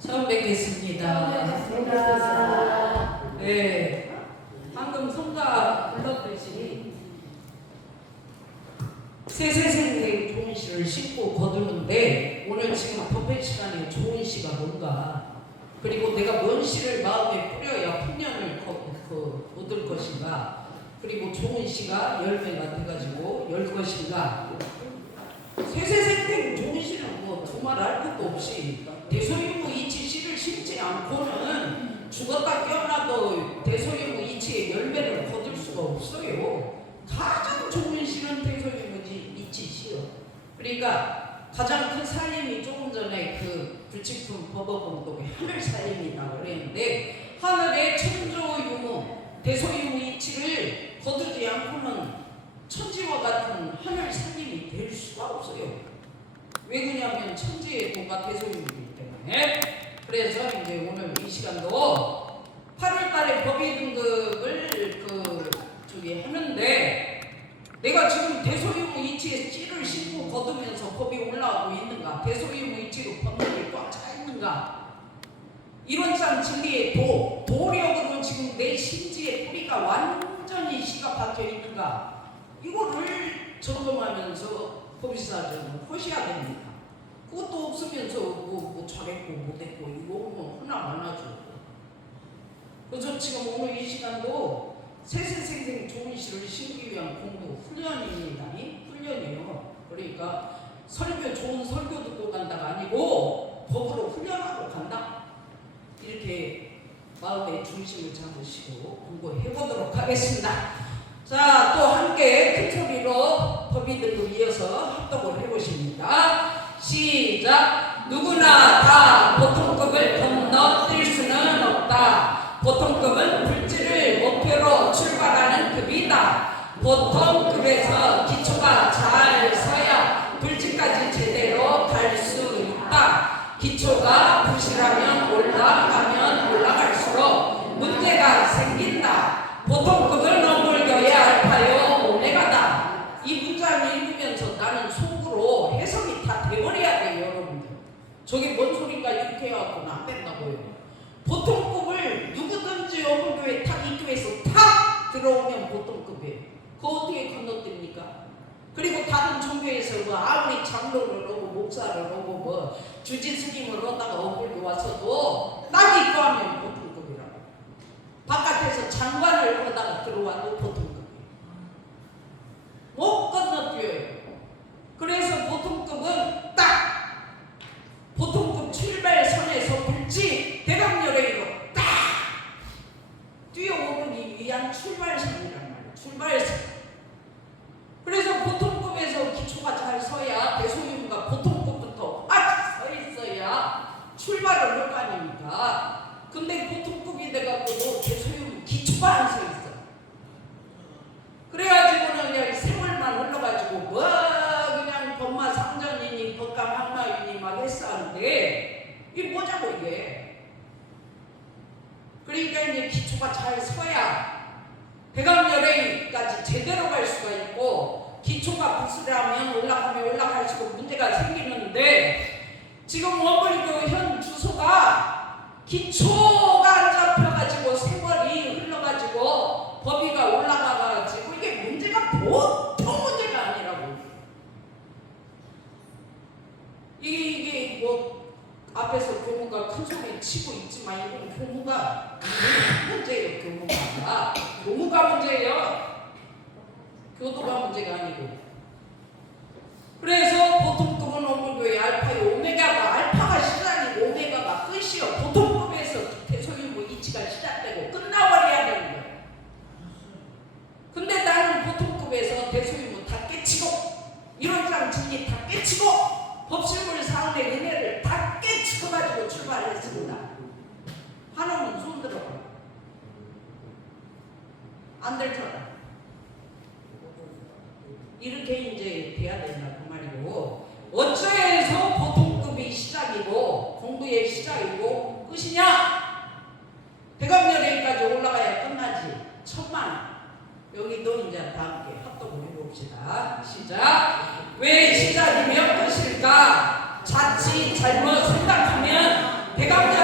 처음 뵙겠습니다. 네, 방금 성가 불렀듯이 세세생생 좋은 시를 싣고 거두는데 오늘 지금 법회 시간에 좋은 시가 뭔가, 그리고 내가 뭔 시를 마음에 뿌려야 풍년을 얻을 것인가, 그리고 좋은 시가 열매가 돼가지고 열 것인가. 세세생생 좋은 시는 뭐 두말할 것도 없이 대소유무 이치 씨를 심지 않고는 죽었다 깨어나도 대소유무 이치의 열매를 거둘 수가 없어요. 가장 좋은 시는 대소유무 이치 시요. 그러니까 가장 큰 살림이 조금 전에 그 불치품 법어봉독에 하늘 살림이라고 그랬는데, 하늘의 천조유무 대소유무 이치를 거두지 않고는 천지와 같은 하늘 살림이 될 수가 없어요. 왜 그러냐면 천지의 도가 대소유무이기 때문에. 그래서 이제 오늘 이 시간도 8월달에 법의 등급을 하는데, 내가 지금 대소유무 이치의 씨를 싣고 거두면서 법이 올라오고 있는가, 대소유무 이치로 법률이 꽉 차 있는가, 이론상 진리의 도력으로 지금 내 심지의 뿌리가 완전히 씨가 박혀 있는가, 이거를 점검하면서 법의사전을 하셔야 됩니다. 그것도 없으면서 뭐 잘했고 못했고 이거 뭐 하나마나죠. 그래서 지금 오늘 이 시간도 세세생생 좋은 시를 심기 위한 공부 훈련입니다. 훈련이에요. 그러니까 좋은 설교 듣고 간다가 아니고 법으로 훈련하러 간다. 이렇게 마음의 중심을 잡으시고 공부해 보도록 하겠습니다. 자, 또 함께 큰 소리로 법의 등급 이어서 합독을 해보십니다. 시작! 누구나 다 보통급을 건너뛸 수는 없다. 보통급은 불지를 목표로 출발하는 급이다. 보통급에서 기초가 잘 서야 불지까지 제대로 갈 수 있다. 기초가 부실하면 올라가면 올라갈수록 문제가 생긴다. 보통급을 넘어야 알파요 오메가다. 이 문장을 읽으면서 나는 속으로 해석이 다 돼버려야 돼요, 여러분들. 저게 뭔 소린가 이렇게 해갖고는 안 된다고요. 보통급을 누구든지 어머교회 탁 이교에서 탁 들어오면 보통급이에요. 그거 어떻게 건너뜁니까? 그리고 다른 종교에서 뭐 아무리 장로를 오고 목사를 오고 뭐 주지스님을 오다가 어머교 와서도 딱 입고 하면 보통급이라고. 바깥에서 장관을 하다가 들어와도 보통급이에요. 못 건너뛰어요. 그래서 보통급은 딱 보통급 출발선에서 불지 대각열애로 딱 뛰어오르기 위한 출발선이란 말이에요. 출발선. 그래서 보통급에서 기초가 잘 서야 대소유무가 보통급부터 꽉 서 있어야 출발을 할 거 아닙니까? 근데 보통급이 돼갖고도 대소유무 기초가 안 서 있어. 그래가지고는 그냥 세월만 흘러가지고 뭐 그냥 법마 상전이니 법감 항마이니 막 했었는데 이게 뭐자고 이게. 그러니까 이제 기초가 잘 서야 대각열애까지 제대로 갈 수가 있고, 기초가 부실하면 올라가면 올라갈수록 문제가 생기는데, 지금 원불교 현 주소가 기초가 안 잡혀가지고 세월이 흘러가지고 법위가 올라가가지고 이게 문제가 보통 문제가 아니라고. 이게 뭐 앞에서 교무가 큰 소리 치고 있지만 이건 교무가 문제예요. 교무가 문제예요. 교도가 문제가 아니고. 그래서 보통급은 어머교회 알파요 오메가가, 알파가 시작이고 오메가가 끝이요. 보통급에서 대소유무 이치가 시작되고 끝나버려야 되는 거예요. 근데 나는 보통급에서 대소유무 다 깨치고 이론상 진리 다 깨치고 법실물 사원의 은혜를 다 깨치고 가지고 출발했습니다. 하나는 손 들어봐. 안 될 줄 알아. 이렇게 이제 돼야 된다 그 말이고, 어째서 보통급이 시작이고 공부의 시작이고 끝이냐? 대각열애까지 올라가야 끝나지. 천만. 여기도 이제 다 함께 합독을 해봅시다. 시작. 왜 시작이면 끝일까? 자칫 잘못 생각하면 대각열애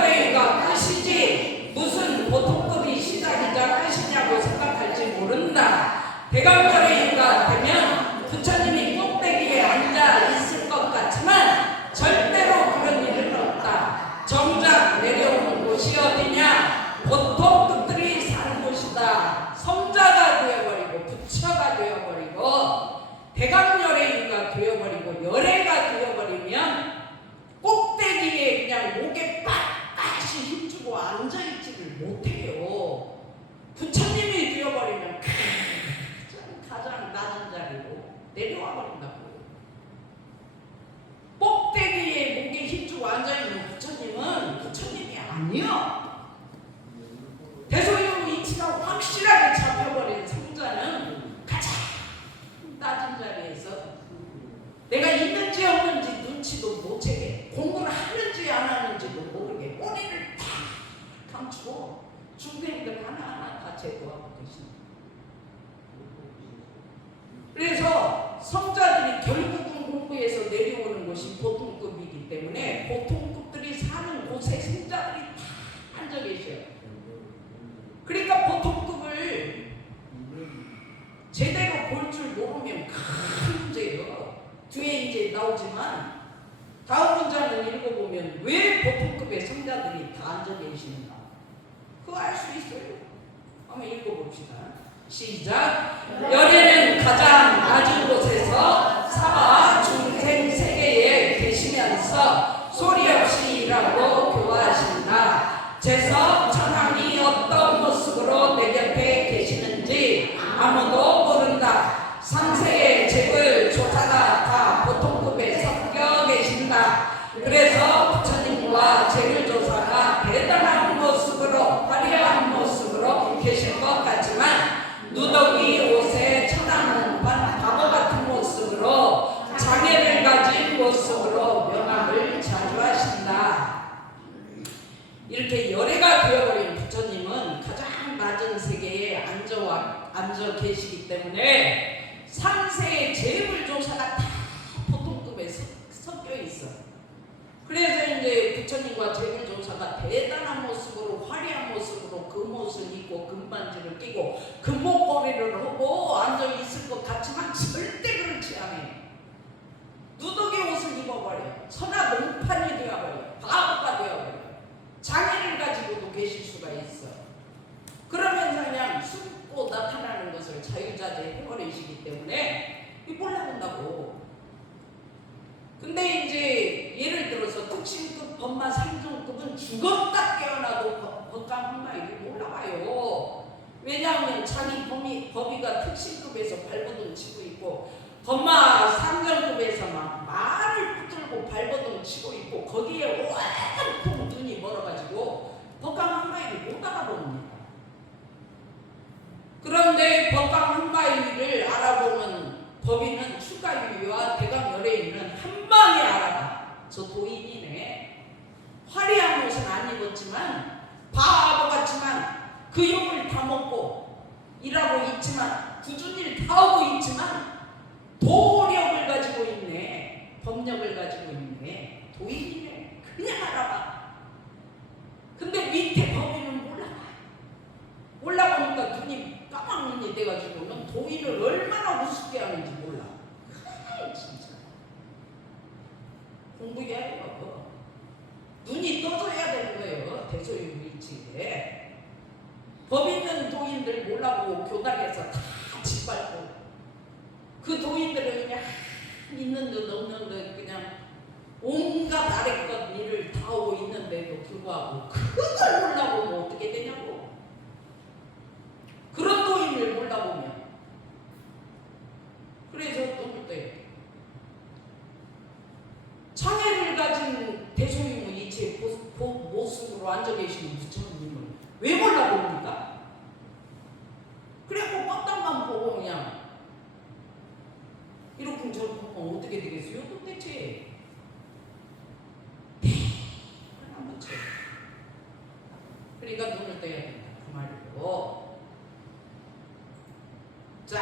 아니요. 대소이용 이치가 확실하게 잡혀버린 성자는 가장 낮은 자리에서 내가 있는지 없는지 눈치도 못 채게, 공부를 하는지 안 하는지도 모르게 꼬리를 다 감추고 중생들 하나하나 다 제거하고 계십니다. 그래서 성자들이 결국은 공부에서 내려오는 것이 보통급이기 때문에 보통급들이 사는 곳에 성자들이 다 앉아 계셔요. 그러니까 보통급을 제대로 볼 줄 모르면 큰 문제예요. 뒤에 이제 나오지만 다음 문장을 읽어보면 왜 보통급의 성자들이 다 앉아 계시는가? 그거 알 수 있어요. 한번 읽어봅시다. 시작. 열애는 가장 낮은 곳에서 사와 중생 세계에 계시면서 소리 없이 일하고 교화하신다. 재석 천황이 어떤 모습으로 내 곁에 계시는지 아무도 모른다. 상세의 책을 조사가 다 보통급에 섞여 계신다. 그래서 부처님과 재물조사가 대단한 모습으로 화려한 모습으로 계실 것 같지만 누더기 옷에 천하는 바보 같은 모습으로 장애를 가진 모습으로 명함을 자주 하신다. 이렇게 열애가 되어버린 부처님은 가장 낮은 세계에 앉아 계시기 때문에 상세의 재물조사가 다 보통급에 섞여 있어. 그래서 이제 부처님과 재물조사가 대단한 모습으로 화려한 모습으로 금옷을 입고 금반지를 끼고 금목걸이를 하고 앉아 있을 것 같지만 절대 그렇지 않아요. 누더기 옷을 입어버려. 천하 농판이 되어버려. 바보가 되어버려. 장애를 가지고도 계실 수가 있어. 그러면서 그냥 숨고 나타나는 것을 자유자재 해버리시기 때문에 몰라본다고. 근데 이제 예를 들어서 특신급, 법마, 상종급은 죽었다 깨어나도 법강한마이를 몰라봐요. 왜냐하면 자기 법위가 특신급에서 발버둥 치고 있고 법마, 상종급에서 막 말을 붙들고 발버둥 치고 있고 거기에 온통 눈이 멀어가지고 법강한마이를 못 알아봅니다. 그런데 법강한마이를 알아보는 법인은 출가유의와 대강열에 있는 한 방에 알아봐. 저 도인이네. 화려한 옷은 안 입었지만 바보 같지만 그 욕을 다 먹고 일하고 있지만 굳은 일 다 하고 있지만 도력을 가지고 있네. 법력을 가지고 있네. 도인이네. 그냥 알아봐. 근데 밑에 법인은 몰라봐. 몰라보니까 눈이 까막눈이 돼가지고는 도인을 얼마나 우습게 하는지 몰라. 진짜 공부해야 해요. 눈이 떠져야 되는 거예요. 대소유무이치에 법 있는 도인들 몰라보고 교단에서 다 짓밟고 그 도인들은 그냥 있는 듯 없는 듯 그냥 온갖 아래것 일을 다 하고 있는데도 불구하고 그걸 몰라보면 어떻게 되냐고. 그런 도인을 몰라보면. 그래서 또 그때 장애를 가진 대소유무이치의 모습으로 앉아 계시는 부처님을 왜 몰라봅니까? 그래갖고 깜짝만 보고 그냥 이렇게 저렇게 보면 어떻게 되겠어요 도대체? 하나 붙여. 그러니까 눈을 떼야 된다 그 말이고. 자,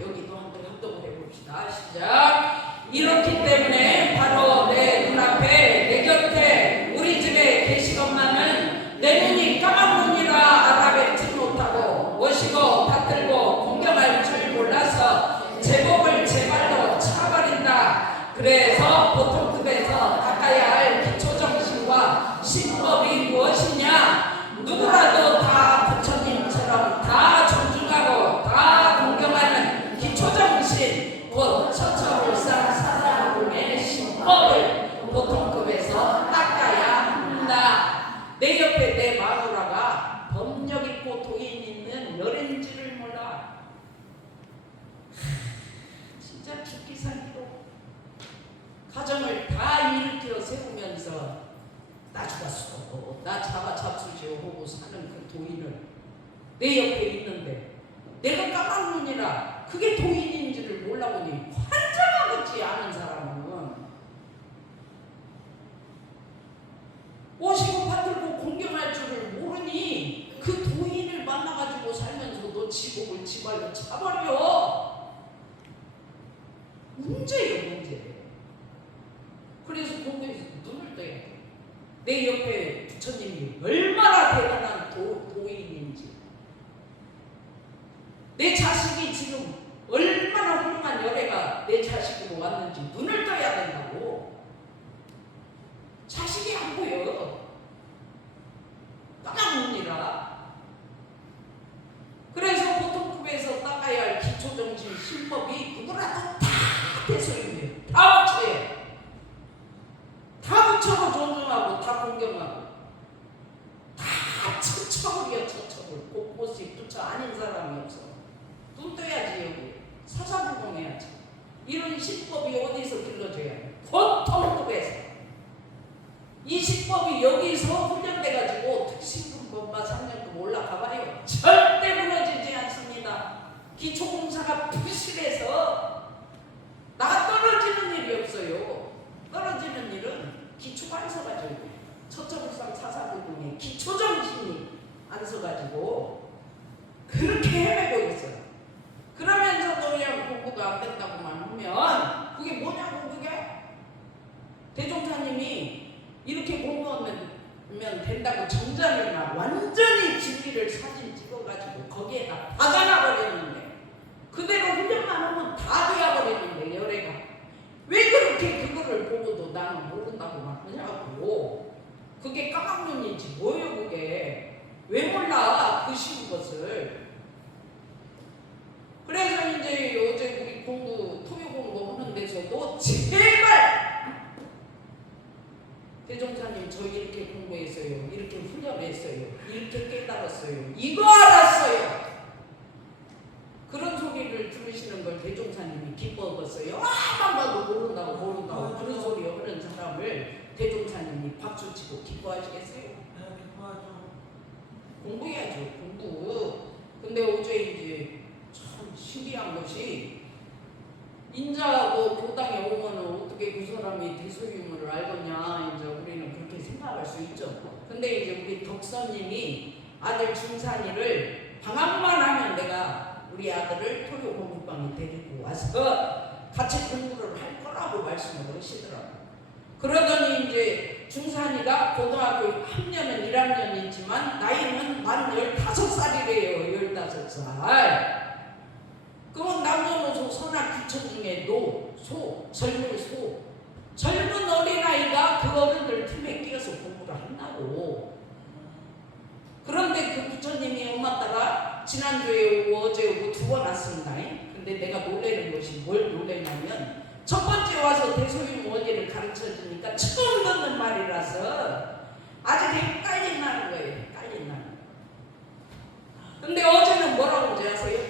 여기도 한번 합독을 해봅시다. 시작. 이렇기 때문에 바로 내 눈앞에 내 곁에 우리 집에 계시건만은 내 눈이 까만 눈이라 알아뵙지 못하고 오시고 받들고 공경할 줄 몰라서 제법을 제 발로 차버린다. 그래서 보통급에서 닦아야 할 기초정신과 신법이 무엇이냐? 누구라도 다 부처님처럼 다 존중하고 다 공경하는 기초정신 곧 처처불상 사사불의 신법을 보통급에서 닦아야 한다. 내 옆에 내 마누라가 법력 있고 도인 있는 여인지를 몰라. 진짜 죽기 살기로 가정을 다 일으켜 세우면서 나 죽었어, 나 잡아 알지요 하고 사는 그 도인을 내 옆에 있는데 내가 까만 눈이라 그게 도인인지를 몰라보니 환장하겠지. 아는 사람은 오시고 받들고 공경할 줄을 모르니 그 도인을 만나가지고 살면서 너 지복을 지발로 차버려. 문제예요, 문제. 그래서 공부에서 눈을 떠야 돼. 내 옆에 부처님이 얼마나 대단한 도인인지, 내 자식이 지금 얼마나 훌륭한 열애가 내 자식으로 왔는지 눈을 떠야 된다고. 자식이 안 보여. 까만 눈이라. 그래서 보통급에서 따가야 할 기초정신 신법이 누구라도 다 대소입니다. 다 붙여요. 다 붙여도 존중하고 다 공경하고 다 처처불이야. 처처불. 곳곳이 부처 아닌 사람이 없어. 눈 떠야지. 여기 사사불공해야지. 이런 신법이 어디서 길러져야 돼? 보통급에서. 이 신법이 여기서 훈련돼가지고 특신급법과 3년급 올라가봐요. 절대 무너지지 않습니다. 기초공사가 부실해서 나 떨어지는 일이 없어요. 떨어지는 일은 기초가 안 서가지고, 처처불상 사사불공에 기초정신이 안 서가지고 그렇게 헤매고 있어요. 그러면서도 그냥 공부가 안 된다고만 하면 그게 뭐냐고. 그게 대종사님이 이렇게 공부하면 된다고 정자를 막 완전히 진리를 사진 찍어가지고 거기에다 박아놔버렸는데, 그대로 훈련만 하면 다 되어버렸는데 열애가 왜 그렇게 그거를 보고도 나는 모른다고 막 하냐고. 그게 까막눈인지 뭐예요 그게. 왜 몰라 그 쉬운 것을. 그래서 이제 어제 우리 토요 공부 하는 데서도 제발 대종사님 저 이렇게 공부했어요, 이렇게 훈련했어요, 이렇게 깨달았어요, 이거 알았어요, 그런 소리를 들으시는 걸 대종사님이 기뻐하겠어요? 아만 봐도 모른다고 그런 소리 하는 사람을 대종사님이 박수치고 기뻐하시겠어요? 기뻐하죠. 공부해야죠, 공부. 근데 어제 이제 참 신기한 것이, 인자하고 교당에 오면은 어떻게 그 사람이 대소유물을 알거냐 이제 우리는 그렇게 생각할 수 있죠. 근데 이제 우리 덕선님이 아들 중산이를 방학만 하면 내가 우리 아들을 토요 공부방에 데리고 와서 같이 공부를 할 거라고 말씀을 하시더라고요. 그러더니 이제 중산이가 고등학교 학년은 1학년이지만 나이는 만 15살이래요. 15살. 그럼 남녀노소 선악귀천 중에 젊은 어린아이가 그 어른들 틈에 끼어서 공부를 한다고. 그런데 그 부처님이 엄마 따라 지난주에 오고 어제 오고 2번 왔습니다. 근데 내가 놀라는 것이 뭘 놀라냐면, 첫 번째 와서 대소유무 원리를 가르쳐 주니까 처음 듣는 말이라서 아직 헷갈린다는 거예요. 헷갈린다는 거예요. 근데 어제는 뭐라고 아세요?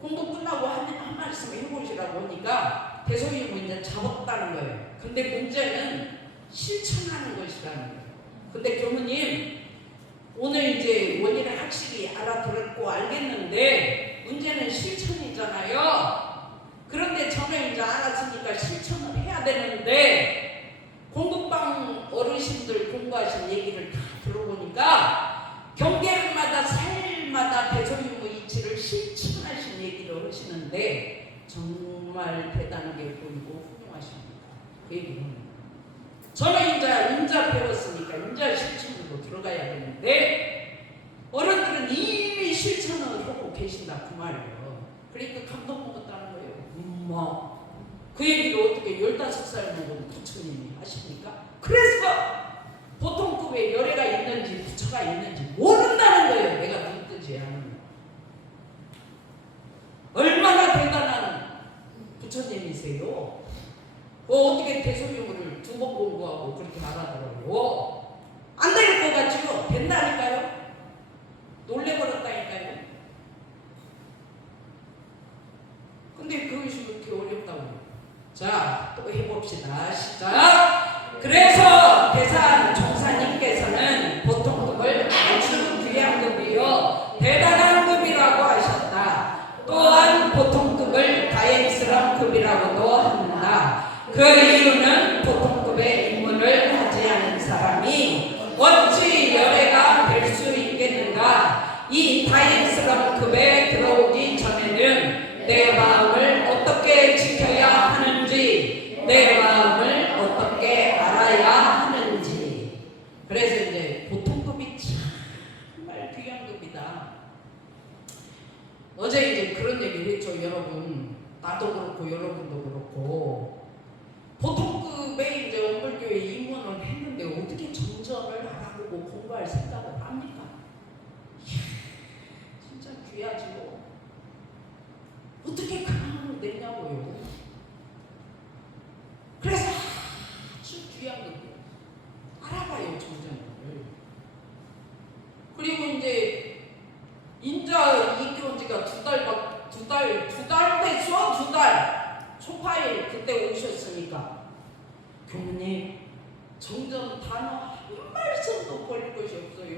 공부 끝나고 한 말씀 해보시라고 하니까 대소유무 이제 잡았다는 거예요. 근데 문제는 실천하는 것이라는 거예요. 근데 교무님 오늘 이제 원리를 확실히 알아들었고 알겠는데 문제는 실천이잖아요. 그런데 저는 이제 알았으니까 실천을 해야 되는데, 공부방 어르신들 공부하신 얘기를 다 들어보니까 경계마다 살마다 대소유무 이치를 실천하신 얘기를 하시는데 정말 대단하게 보이고 훌륭하십니다. 그 얘기를 합니다. 저는 이제 인자 배웠으니까 인자 실천으로 들어가야 되는데 어른들은 이미 실천을 하고 계신다 그 말이에요. 그러니까 감동 먹었다는 거예요. 그 얘기를 어떻게 15살 먹은 부처님이 하십니까? 그래서 보통급에 열애가 있는지 부처가 있는지 모른다는 거예요. 내가 눈 뜨지 않으면. 얼마나 대단한 부처님이세요. 어떻게 대소유무를 2번 공부하고 그렇게 말하더라고요. 안 될 것 같지요? 된다니까요. 놀래버렸다니까요. 근데 그것이 그렇게 어렵다고. 자, 또 해봅시다. 시작. 그래서 대산 종사님께서는 보통 들어갈 생각을 합니까? 이야, 진짜 귀하지요. 어떻게 그만을 내냐고요. 그래서 아주 귀한 거예요. 알아봐요, 정전을. 그리고 이제 인자 이겨온 지가 두 달 됐어. 2달 초파일 그때 오셨으니까 교무님 정전 단어 한 말씀도 걸릴 것이 없어요.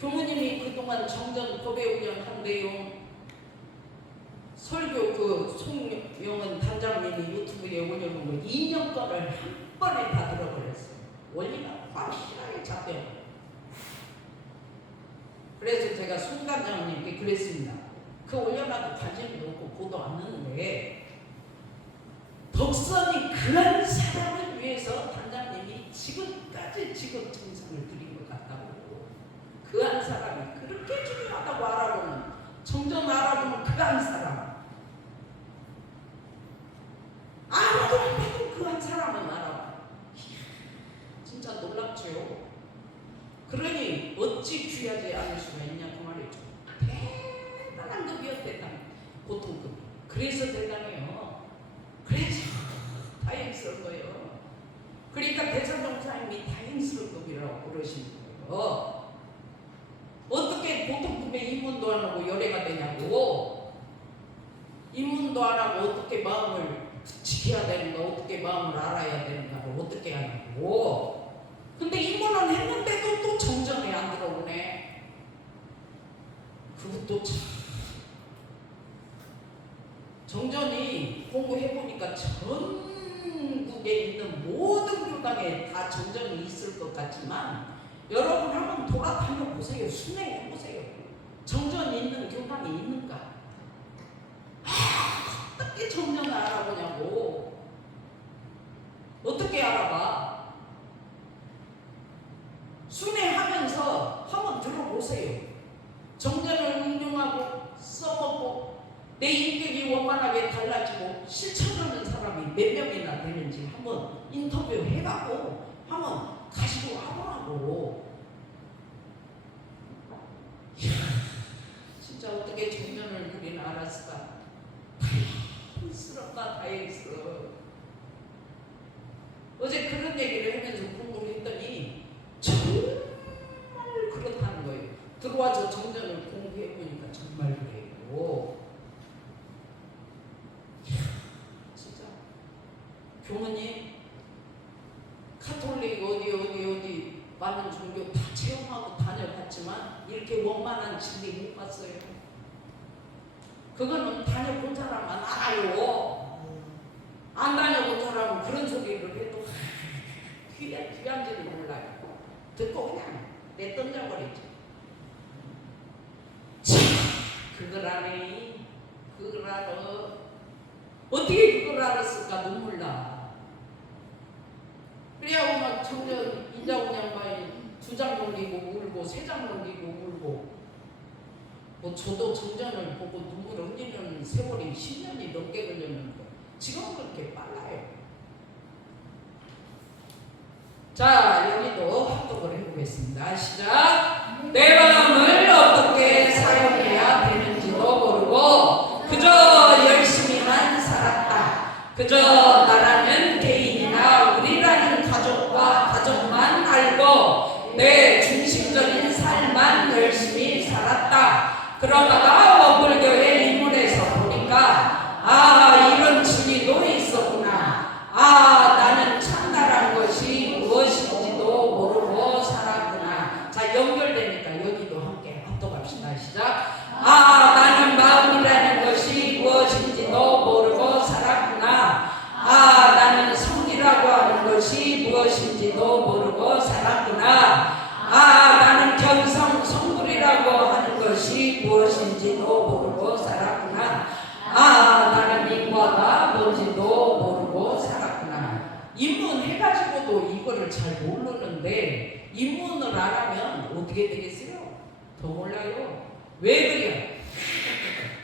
교무님이 그동안 정전 법회 운영한 내용 설교 그 송영은 단장님이 유튜브에 올려놓은 거 2년 거를 한 번에 다 들어버렸어요. 원리가 확실하게 잡혀요. 그래서 제가 송 단장님께 그랬습니다. 그 올려놔도 관심도 없고 보도 안 하는데 덕선이 그런 사람을 위해서 단장님이 지금까지 직업 정상을 드린 것 같다고. 그한 사람이 그렇게 중요하다고 알아보는, 정전 알아보면 그한 사람, 아무도 안 봐도 그한 사람은 알아봐. 진짜 놀랍죠. 그러니 어찌 귀하지 않을 수가 있냐 그 말이죠. 대단한 급이요. 대단 보통급. 그래서 대단해요. 그래서 다행스러운 거예요. 그러니까 대선동사님이 다행스러운 급이라고 그러시는 거예요. 어떻게 보통급의 입문도 안 하고 열애가 되냐고. 입문도 안 하고 어떻게 마음을 지켜야 되는가, 어떻게 마음을 알아야 되는가를 어떻게 하냐고. 근데 입문은 했는데도 또 정전에 안 들어오네. 그것도 참. 정전이 공부해보니까 전국에 있는 모든 교당에 다 정전이 있을 것 같지만 여러분 한번 돌아다녀 보세요. 순회해 보세요. 정전 있는 교당이 있는가? 어떻게 정전을 알아보냐고. 어떻게 알아봐? 순회하면서 한번 들어보세요. 정전을 응용하고 써먹고 내 인격이 원만하게 달라지고 실천하는 사람이 몇 명이나 되는지 한번 인터뷰 해가고 한번 가지고 와보라고. 이야, 진짜 어떻게 정전을 그린 알았을까? 다행스럽다. 다행스러워. 어제 그런 얘기를 하면서 공부를 했더니 정말 그렇다는 거예요. 들어와서 정전을 공부해보니까 정말 그래요. 이야, 진짜 교무님 카톨릭 어디 많은 종교 다 체험하고 다녀봤지만 이렇게 원만한 진리 못 봤어요. 그거는 다녀본 사람만 알아요. 안 다녀본 사람은 그런 소리를 해도 귀한지는 몰라요. 듣고 그냥 내던져버리죠. 그걸 아네. 그걸 알아. 어떻게 그걸 알았을까? 눈물 나. 그래야 막 정전 이자훈 양반이 2장 넘기고 울고 3장 넘기고 울고. 뭐 저도 정전을 보고 눈물을 흘리는 세월이 10년이 넘게 걸렸는데 지금은 그렇게 빨라요. 자, 여기도 합독을 해보겠습니다. 시작. 내 마음을 어떻게 사용해야 되는지도 모르고 그저 열심히만 살았다. 그저 나라는 개인이나 우리라는 가족만 알고 내 중심적인 삶만 열심히 살았다. 그러다가 원불교에 입문해서 보니까 이런 진리도 있었구나. 나는 참나란 것이 무엇인지도 모르고 살았구나. 자, 연결되니까 여기도 함께 합독합시다. 시작. 나는 마음이라는 것이 무엇인지도 모르고 살았구나. 나는 성이라고 하는 것이 무엇인지도 모르고 살았구나. 나는 견성, 성불이라고 하는 것이 무엇인지도 모르고 살았구나. 나는 인과가 뭔지도 모르고 살았구나. 입문해가지고도 이거를 잘 모르는데 입문을 안 하면 어떻게 되겠어요? 더 몰라요. 왜 그래요?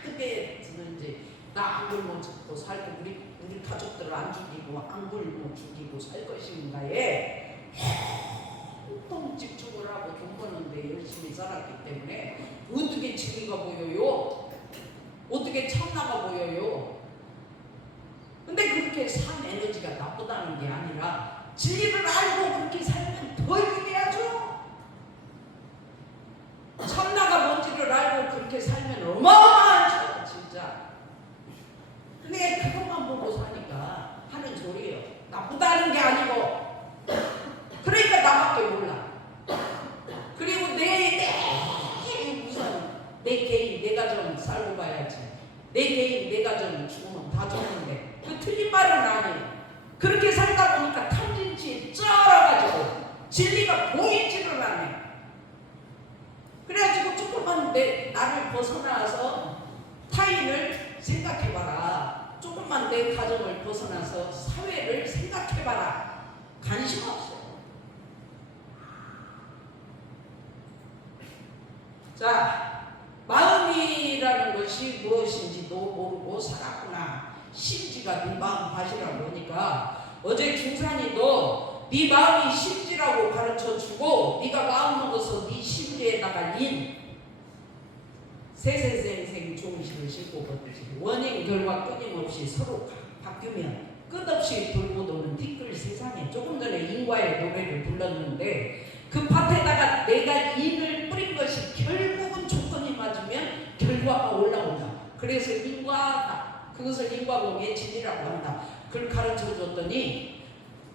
그때는 이제 나 안 굶어 죽고 살고 우리 가족들을 안 죽이고 안 굶어 죽이고 살 것인가에 온통 집중을 하고 돈 버는데 열심히 살았기 때문에 어떻게 진리가 보여요? 어떻게 참나가 보여요? 근데 그렇게 산 에너지가 나쁘다는 게 아니라 진리를 알고 그렇게 살면 더 유리하죠. 참나가 뭔지를 알고 그렇게 살면 어마어마하죠, 진짜. 근데 그것만 보고 사니까 하는 소리예요. 나쁘다는 게 아니고. 그러니까 나밖에 몰라. 그리고 내 우선 내 개인 내가 좀 살고 가야지. 내 개인 내가 좀 죽으면 다 죽는데 그 틀린 말은 아니에요. 그렇게 살다 보니까 탐진치 쩔어가지고 진리가 보이지를 않아요. 그래가지고 조금만 나를 벗어나서 타인을 생각해봐라. 조금만 내 가정을 벗어나서 사회를 생각해봐라. 관심 없어요. 자, 마음이라는 것이 무엇인지도 모르고 살았구나. 심지가 네 마음 밭이라고 하니까 어제 중산이도 네 마음이 심지라고 가르쳐주고 네가 마음 먹어서 네 심지에다가 세세생생 종식을 싣고 걷듯이 원인 결과 끊임없이 서로 바뀌면 끝없이 돌고 도는 티끌 세상에. 조금 전에 인과의 노래를 불렀는데 그 밭에다가 내가 인을 뿌린 것이 결국은 조건이 맞으면 결과가 올라온다. 그래서 인과다. 그것을 인과공의 진리라고 한다. 그걸 가르쳐줬더니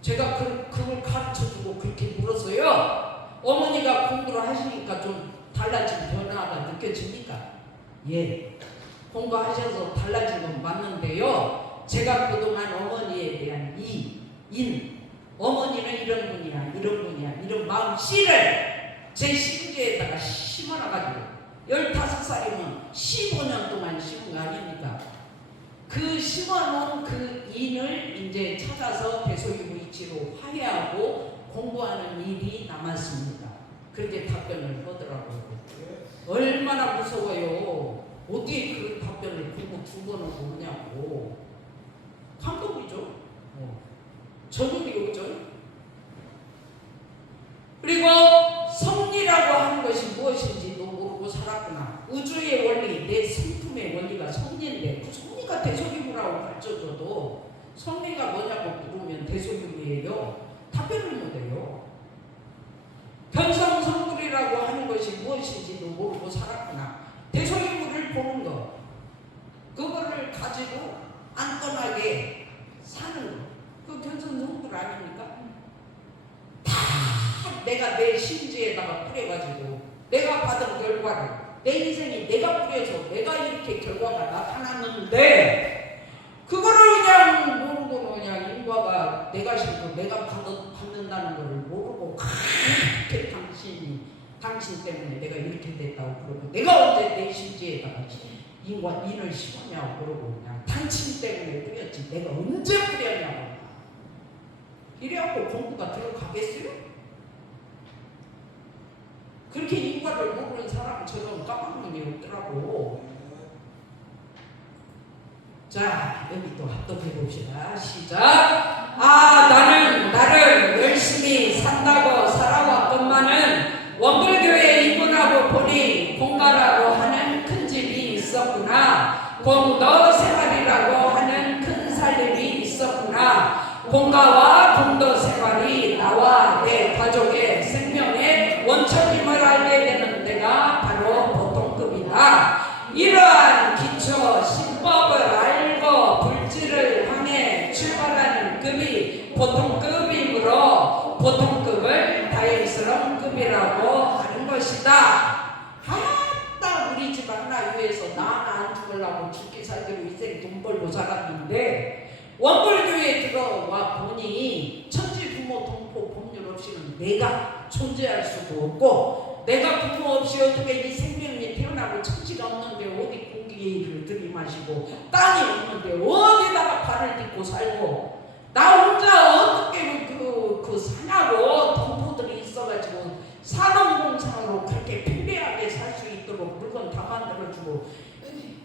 제가 그걸 가르쳐주고 그렇게 물었어요. 어머니가 공부를 하시니까 좀 달라진 변화가 느껴집니까? 예, 공부하셔서 달라진 건 맞는데요. 제가 그동안 어머니에 대한 어머니는 이런 분이야, 이런 분이야, 이런 마음 씨를 제 심지에다가 심어놔가지고 15살이면 15년 동안 심은 거 아닙니까? 그 심어놓은 그 인을 이제 찾아서 대소유무이치로 화해하고 공부하는 일이 남았습니다. 그렇게 답변을 하더라고요. 얼마나 무서워요. 어떻게 그 답변을 공부 2번을 보냐고. 감동이죠. 저녁이 오죠. 그리고 성리라고 하는 것이 무엇인지도 모르고 살았구나. 우주의 원리, 내 성품의 원리가 성리인데 그 성리가 대소유무라고 가르쳐줘도 성리가 뭐냐고 물으면 대소유무예요. 답변을 못해요. 견성성불이라고 하는 것이 무엇인지도 모르고 살았구나. 대소유무를 보는 것, 그거를 가지고 안전하게 사는 것, 그 견성성불 아닙니까? 다 내가 내 심지에다가 뿌려가지고 내가 받은 결과를 내 인생이 내가 뿌려서 내가 이렇게 결과가 나타났는데 그거를 그냥 모르고 그냥 인과가 내가 싫고 내가 받는다는 것을 모르고 그렇게 당신 때문에 내가 이렇게 됐다고 그러고 내가 언제 내 심지에다가 인을 심었냐고 그러고 그냥 당신 때문에 뿌렸지 내가 언제 뿌렸냐고. 이래갖고 공부가 들어가겠어요? 그렇게 인과를 모르는 사람처럼 까막눈이 없더라고. 자, 여기 또 합독해봅시다. 시작. 나는 나를 열심히 산다고 살아왔건만은 원불교에 입문하고 보니 공가라고 하는 큰 집이 있었구나. 공도 생활이라고 하는 큰 살림이 있었구나. 공가와 공도 생활이 나와 내 가족의 생명의 원천임을 알게 되는 데가 바로 보통급이다. 이러한 기초 신법을 알고 불지를 향해 출발하는 급이 보통급이므로 보통급을 다행스러운 급이라고 하는 것이다. 우리 집 하나 위해서 나 안 죽으려고 죽기 살기로 인생 돈 벌고 살았는데 원불교에 들어와 보니 천지 부모 동포 법률 없이는 내가 존재할 수도 없고 내가 부모 없이 어떻게 이 생명이 태어나고 천지가 없는데 어디 공기를 들이마시고 땅이 없는데 어디다가 발을 딛고 살고 나 혼자 어떻게 그 사냐고. 동포들이 있어가지고 산업공상으로 그렇게 편리하게 살 수 있도록 물건 다 만들어주고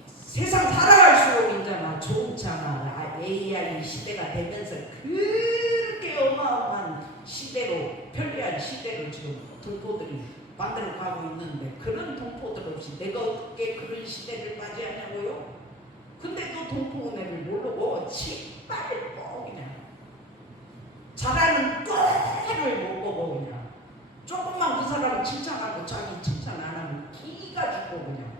세상 살아갈수록 이제 막 좋잖아. AI 시대가 되면서 그렇게 어마어마한 시대 시대로, 편리한 시대로 지금 동포들이 만들어 가고 있는데, 그런 동포들 없이 내가 어떻게 그런 시대를 맞이하냐고요? 근데 또 동포 은혜를 모르고 짓밟고 그냥 잘하는 꾀를 못 보고 그냥 조금만 그 사람 칭찬하고 자기 칭찬 안 하면 기가 죽고 그냥.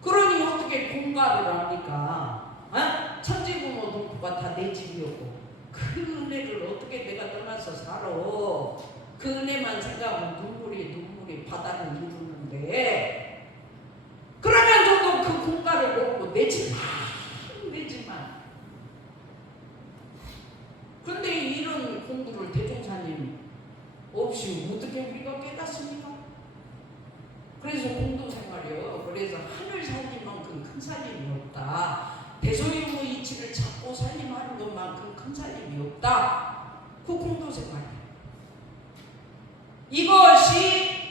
그러니 어떻게 공가를 합니까? 어? 천지부모 동포가 다 내 집이었고 그 은혜를 어떻게 내가 떠나서 살아? 그 은혜만 생각하면 눈물이 바다를 이루는데, 그러면 저도 그 공가를 모르고 내지만 근데 이런 공부를 대종사님 없이 어떻게 우리가 깨닫습니까? 그래서 공도 생활이요. 그래서 하늘 살림만큼 큰 살림이 없다. 대소유무 이치를 찾고 살림하는 것만큼 큰 살림이 없다. 그 공도 생활이에요. 이것이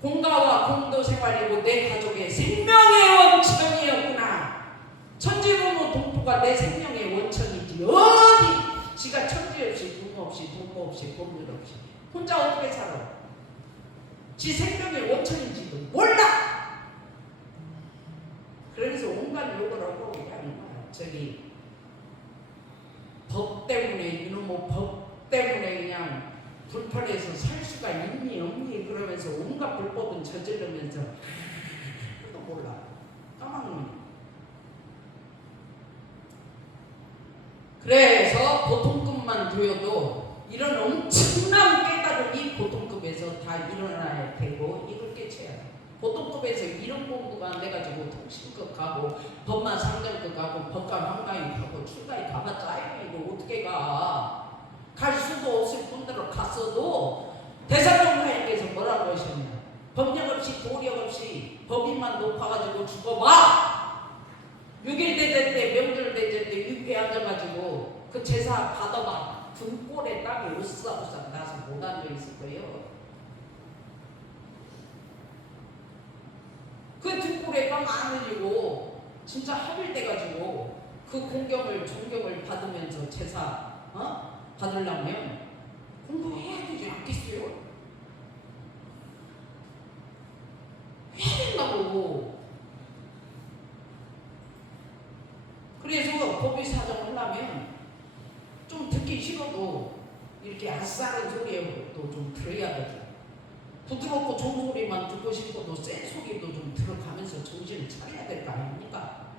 공가와 공도 생활이고 내 가족의 생명의 원천이었구나. 천지부모 동포가 내 생명의 원천이지. 어디 지가 천지 없이 부모 없이 동포 없이 법률 없이 혼자 어떻게 살아? 지 생명의 원천인지도 몰라. 그래서 온갖 욕을 하고 그냥 저기 법 때문에 이놈의 법 때문에 그냥 불편해서 살 수가 있니 없니 그러면서 온갖 불법은 저지르면서 또 몰라. 까먹는. 그래서 보통급만 두어도 이런 엄청난 깨달음이 보통급에서 다 일어나야 되고 이걸 깨쳐야 돼. 보통급에서 이런 공부가 안 돼가지고 통신급 가고 법만 상정급 가고 법관 한가위 가고 출가위 가봤자 이거 어떻게 가? 갈 수도 없을 분들은 갔어도 대사정사님께서 뭐라고 하셨냐? 법력 없이 도력 없이 법인만 높아가지고 죽어봐. 6.1 대전 때 명절 대전 때 육회에 앉아가지고 그 제사 받아봐. 등골에 땀이 으쓱으쓱 나서 못 앉아있을 거예요. 그 등골에 땀 안 흘리고 진짜 합일돼가지고 그 공경을 존경을 받으면서 제사 받으려면 공부해야 되지 않겠어요? 해야 된다고. 그래서 법의 사정을 하려면 좀 듣기 싫어도 이렇게 아싸른 소리도 좀 들어야 되고, 부드럽고 좋은 소리만 듣고 싶어도 센 소리도 좀 들어가면서 정신을 차려야 될 거 아닙니까?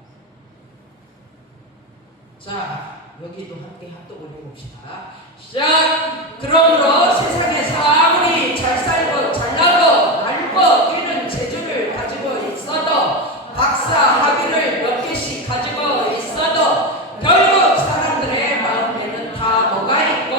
자, 여기도 함께 합독을 해봅시다. 시작! 그러므로 세상에서 아무리 잘 살고 잘나고 알고 뛰는 재주를 가지고 있어도 박사 학위를 몇 개씩 가지고 있어도 결국 사람들의 마음에는 다 뭐가 있고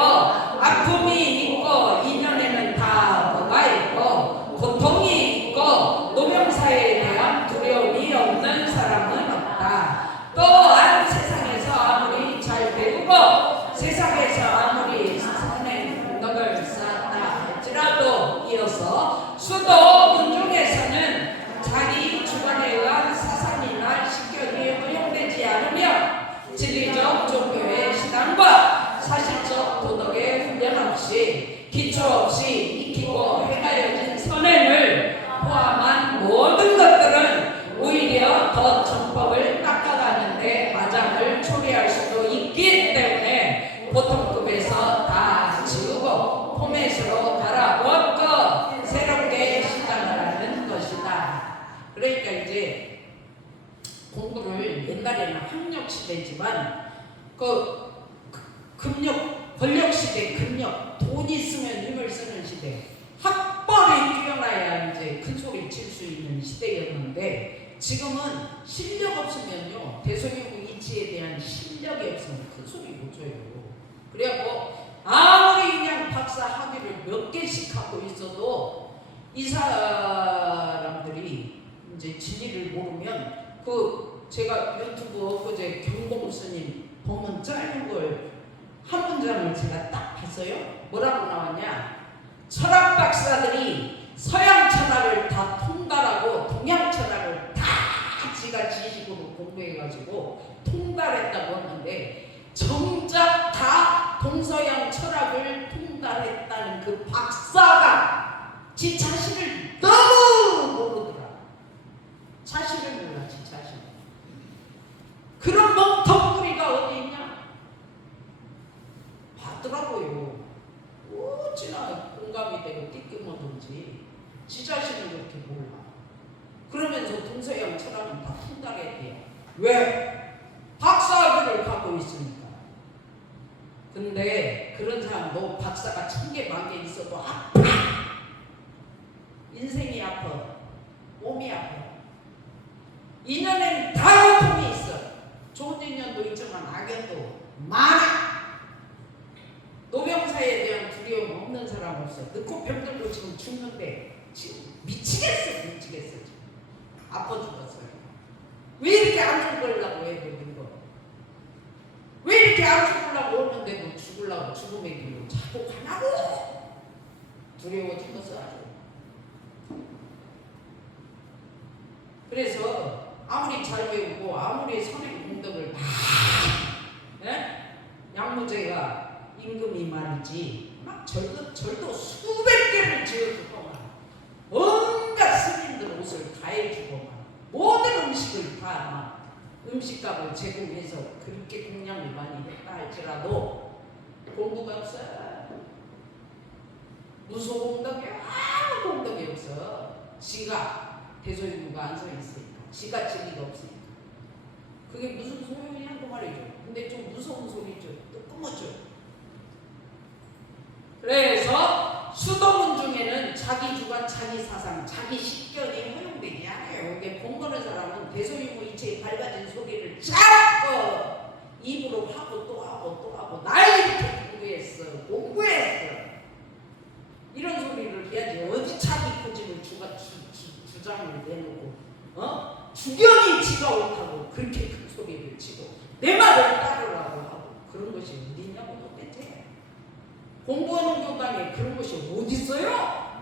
아픔이 있고 인연에는 다 뭐가 있고 고통이 있고 노명사에 대한 두려움이 없는 사람은 없다. 또한 세상에서 아무리 잘 배우고 세상에서 아무리 선행 공덕을 쌓았다 할지라도 이어서 수도 문중에서는 자기 주관에 의한 사상이나 식견이 허용되지 않으며 진리적 종교의 신앙과 사실적 도덕의 훈련 없이 기초 없이 익히고 행하여진 선행을 포함한 모든 것들은 오히려 더 정법을 닦아가는데 마장을 초래할 수도 있기 때문에 보통급에서 다 지우고 포맷으로 갈아엎고 새롭게 시작을 하는 것이다. 그러니까 이제 공부를 옛날에는 학력 시대지만 그 금력 권력 시대, 금력 돈 있으면 힘을 쓰는 시대, 학벌이 뛰어나야 이제 큰 소리 칠 수 있는 시대였는데 지금은 실력 없으면요 대소유무 이치에 대한 실력이 없으면 큰 소리 못 쳐요. 그래갖고 아무리 그냥 박사 학위를 몇 개씩 갖고 있어도 이 사람들이 이제 진리를 모르면 그 제가 유튜브 엊그제 경봉 스님 법문 짧은 걸 한 문장을 제가 딱 봤어요. 뭐라고 나왔냐? 철학 박사들이 서양 철학을 다 통달하고 동양 철학을 다 지가 지식으로 공부해가지고 통달했다고 하는데 정작 다 동서양 철학을 통달했다는 그 박사가 지 자신을 너무 모르더라. 자신을 몰라, 지 자신. 그런 멍텅구리가 어디 있냐? 봤더라고요. 어찌나 공감이 되고 띠끔하든지 지 자신을 그렇게 몰라. 그러면서 동서양 철학은 다 통달했대요. 왜? 박사학위를 갖고 있으니까. 근데 그런 사람 너 박사가 1000개, 10,000개 있어도 아파. 인생이 아파. 몸이 아파. 인연에는 다 고통이 있어. 좋은 인연도 있지만 악연도 많아. 노병사에 대한 두려움 없는 사람 없어. 늙고 병들고 지금 죽는데 지금 미치겠어. 지금 아파 죽었어요. 왜 이렇게 안 죽으려고 해? 늙어. 왜 이렇게 안 죽으려고 하는데도 죽으려고 죽음의 길로 자꾸 가냐고. 두려워 죽었어 아주. 그래서 아무리 잘 배우고 아무리 선행 공덕을 다 양무제가 임금이 말이지 막 절도 수백 개를 지어주고 막 온갖 스님들 옷을 다 해주고 막 모든 음식을 다 막 음식값을 제공해서 그렇게 공양을 많이 했다 할지라도 공부가 없어. 무소공덕이야. 아무 공덕이 없어. 지가 대소유무가 안 서 있으니까, 지가 진리가 없으니까. 그게 무슨 소용이냐고 말이죠. 근데 좀 무서운 소리죠. 뜨끔하죠. 그래서 수도문 중에는 자기 주관, 자기 사상, 자기 식견이 허용되지 않아요. 이게 공부하는 사람은 대소유무 이체에 밝아진 소리를 자꾸 입으로 하고 또 하고 또 하고 나 이렇게 공부했어. 이런 소리를 해야지. 어디 자기 고집을 주장을 내놓고 주견이 지가 옳다고 그렇게 큰 소리를 치고 내 말을 따르라고 하고 그런 것이 어디 있냐고 도대체. 공부하는 교단에 그런 것이 어디 있어요?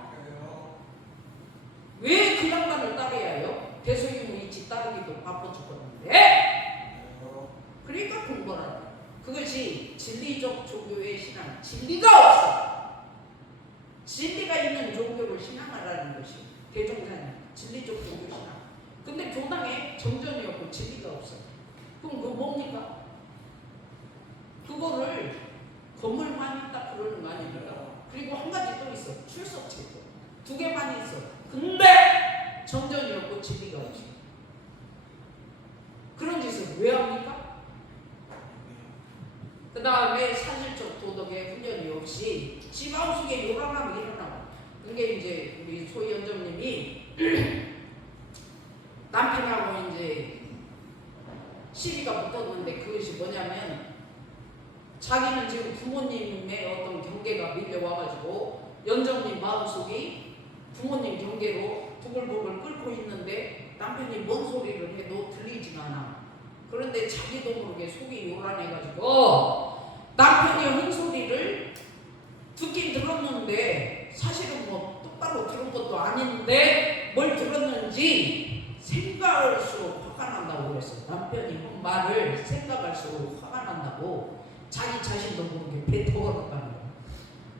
왜 그 양반을 따라야 해요? 대소유무 이치 따르기도 바빠 죽었는데. 그러니까 공부하라. 그것이 진리적 종교의 신앙. 진리가 없어. 진리가 있는 종교를 신앙하라는 것이 대종사님 진리적 종교 신앙. 근데 교당에 정전이 없고 진리가 없어. 그럼 그거 뭡니까? 그거를 건물만 있다 그러는 거 아닙니까? 그리고 한 가지 또 있어. 출석체도 2개만 있어. 근데 정전이 없고 진리가 없어. 그런 짓을 왜 합니까? 그 다음에 사실적 도덕의 훈련이 없이 지 마음속에 요란함이 일어나고. 그게 이제 우리 소연정님이 남편하고 이제 시비가 붙었는데 그것이 뭐냐면 자기는 지금 부모님의 어떤 경계가 밀려와가지고 연정님 마음속이 부모님 경계로 부글부글 끓고 있는데 남편이 뭔 소리를 해도 들리지가 않아. 그런데 자기도 모르게 속이 요란해가지고 남편이 한 소리를 듣긴 들었는데 사실은 뭐 똑바로 들은 것도 아닌데 뭘 들었는지 생각할수록 화가 난다고 그랬어요. 남편이 한 말을 생각할수록 화가 난다고 자기 자신도 모르게 뱉어버렸다는 거예요.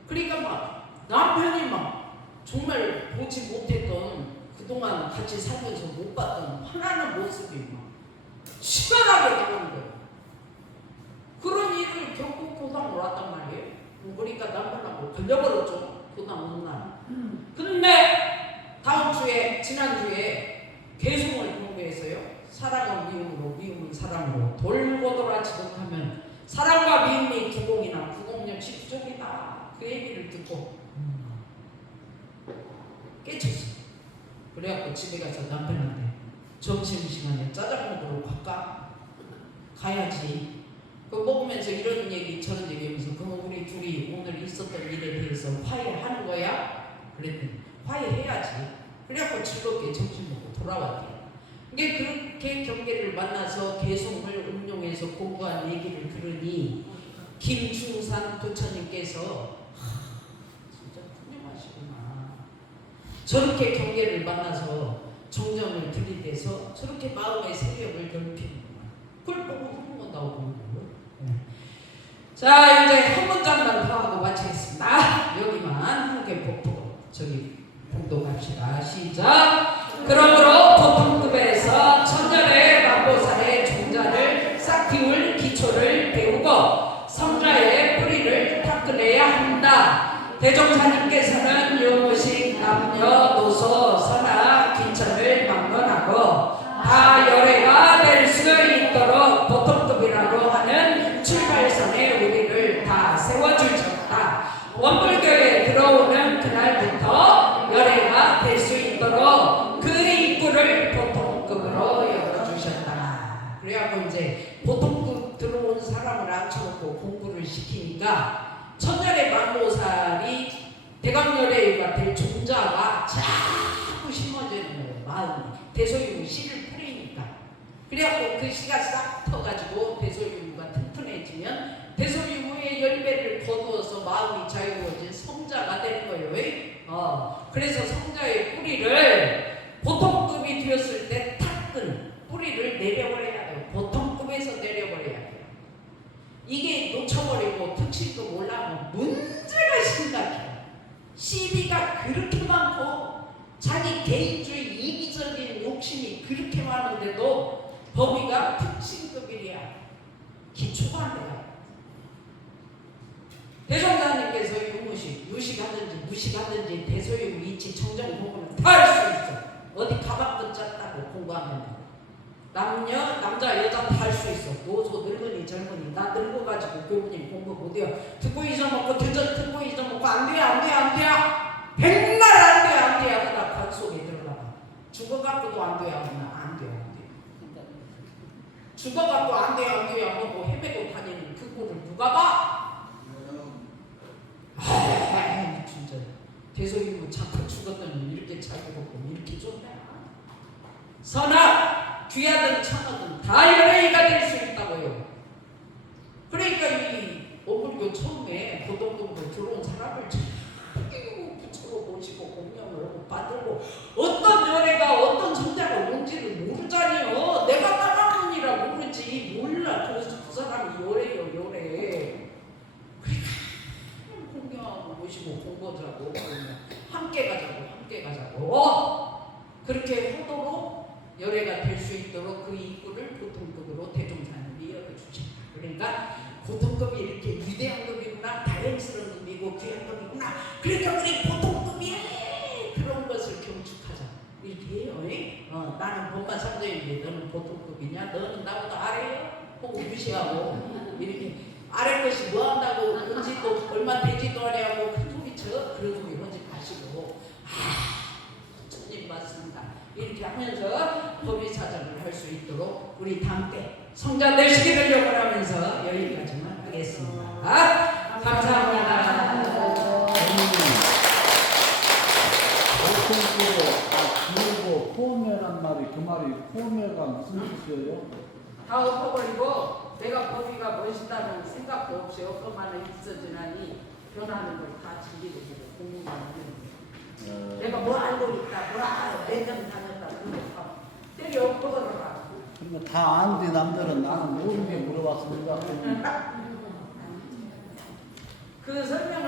그러니까 막 남편이 막 정말 보지 못했던 그동안 같이 살면서 못 봤던 화나는 모습이 막 시원하게 나오는 거예요. 그런 일을 겪고 교당을 왔단 말이에요. 그러니까 남편하고 걸려버렸죠. 교당 오는 날. 근데 다음 주에 지난주에 개송을 공부했어요. 사랑은 미움으로 미움은 사랑으로 돌고 돌아지 못하면 사랑과 미움이 구공이나 구공 역시 부족이다. 그 얘기를 듣고 깨쳤어. 그래갖고 집에 가서 남편한테 점심시간에 짜장 먹으러 갈까? 가야지. 그 먹으면서 이런 얘기 저런 얘기 하면서 그럼 우리 둘이 오늘 있었던 일에 대해서 화해하는 거야? 그랬더니 화해해야지. 그래갖고 즐겁게 점심 먹고 돌아왔대요. 이게 그렇게 경계를 만나서 개성을 응용해서 공부한 얘기를 들으니 김충산 부처님께서 진짜 훌륭하시구나. 저렇게 경계를 만나서 정점을 들이대서 저렇게 마음의 세력을 넓히는구나. 그걸 보고 훌륭하다고 보는 거예요. 자, 이제 한 문장만 더 하고 마치겠습니다. 여기만 함께 복도 저기 봉독합시다. 시작. 그러므로 보통급에서 천년의 만보살의 종자를 싹 틔울 기초를 배우고 성자의 뿌리를 닦아내야 한다. 대종사님께서는 요무식 남녀노소 선악 귀천을 막론하고 다 열애가 될 수 있도록 보통급이라고 하는 출발선에 우리를 다 세워주셨다. 원불교에 들어오는 그날부터 열애가 될 수 있도록 그 입구를 보통급으로 열어주셨다. 그래갖고 이제 보통급 들어온 사람을 앉혀놓고 공부를 시키니까 천년의 만보살이 대강열애가 될 종자가 자꾸 심어지는 거예요. 마음이 대소유무 씨를 뿌리니까. 그래갖고 그 씨가 싹 터가지고 대소유무가 튼튼해지면 대소유무의 열매를 거두어서 마음이 자유로워진 성자가 되는 거예요. 그래서 성자의 뿌리를 보통급이 되었을 때 탁은 뿌리를 내려버려야 돼요. 보통급에서 내려버려야 돼요. 이게 놓쳐버리고 특실급 올라가면 문제가 심각해요. 시비가 그렇게 많고 자기 개인주의 이기적인 욕심이 그렇게 많은데도 범위가 특실급이랴 기초가 안 돼요. 대종사님께서 유식하든지 무식하든지 대소유무 이치 청정 공부는 다 할 수 있어. 어디 가방도 짰다고 공부하면 남자 여자 다 할 수 있어. 노소 늙은이 젊은이 나 늙어가지고 교부님 공부 못해요. 듣고 잊어먹고 듣고 잊어먹고 안 돼요. 백날 안 돼요 하다 관 속에 들어가봐. 죽어갖고도 안 돼요. 죽어갖고 안 돼요 하고 헤매고 다니는 그 꼴을 누가 봐? 진짜 대소유무 자꾸 죽었더니 이렇게 잘 죽었고 이렇게 좋냐. 선악 귀하든 천하든 다 열애가 될 수 있다고요. 그러니까 이 오불교 처음에 보통급으로 들어온 사람을 자꾸 부처로 모시고 공양을 하고 받들고 어떤 열애가 어떤 성자가 뭔지를 모르잖아요. 내가 따라하느니라 모르지. 몰라. 그래서 그 사람이 열애요. 그러니까 공양하고 모시고 공부하자고 함께 가자고 그렇게 하도록 열애가 될 수 있도록 그 입구를 보통급으로 대종사님이 열어주셨다. 그러니까 보통급이 이렇게 위대한 급이구나, 다행스러운 급이고 귀한 급이구나. 그러니까 우리 보통급이 그런 것을 경축하자. 이렇게 해요. 나는 법만 상대인데 너는 보통급이냐? 너는 나보다 아래요? 하고 무시하고 이렇게 아래 것이 뭐 한다고 은지도 얼마 되지도 않냐고 큰 소리 쳐. 그런 소리 하지 마시고 주님 맞습니다. 이렇게 하면서 법의사정을 할 수 있도록 우리 다 함께 성자 되시기를 영원하면서 여기까지만 하겠습니다. 감사합니다. 보통급으로 포매란 말이 그 말이 포매가 무슨 뜻이에요? 다 엎어버리고 내가 법의가 멋있다는 생각도 없이 엎어만은 있어지나니 변하는 걸 다 즐기고 공부만 하는 거예요. 내가 뭐 알고 있다, 매점 다녔다, 그런 거 때려 엎어버려라. 그러니까 다 아는데 남들은 나는 모르게 물어봤습니다. 그 설명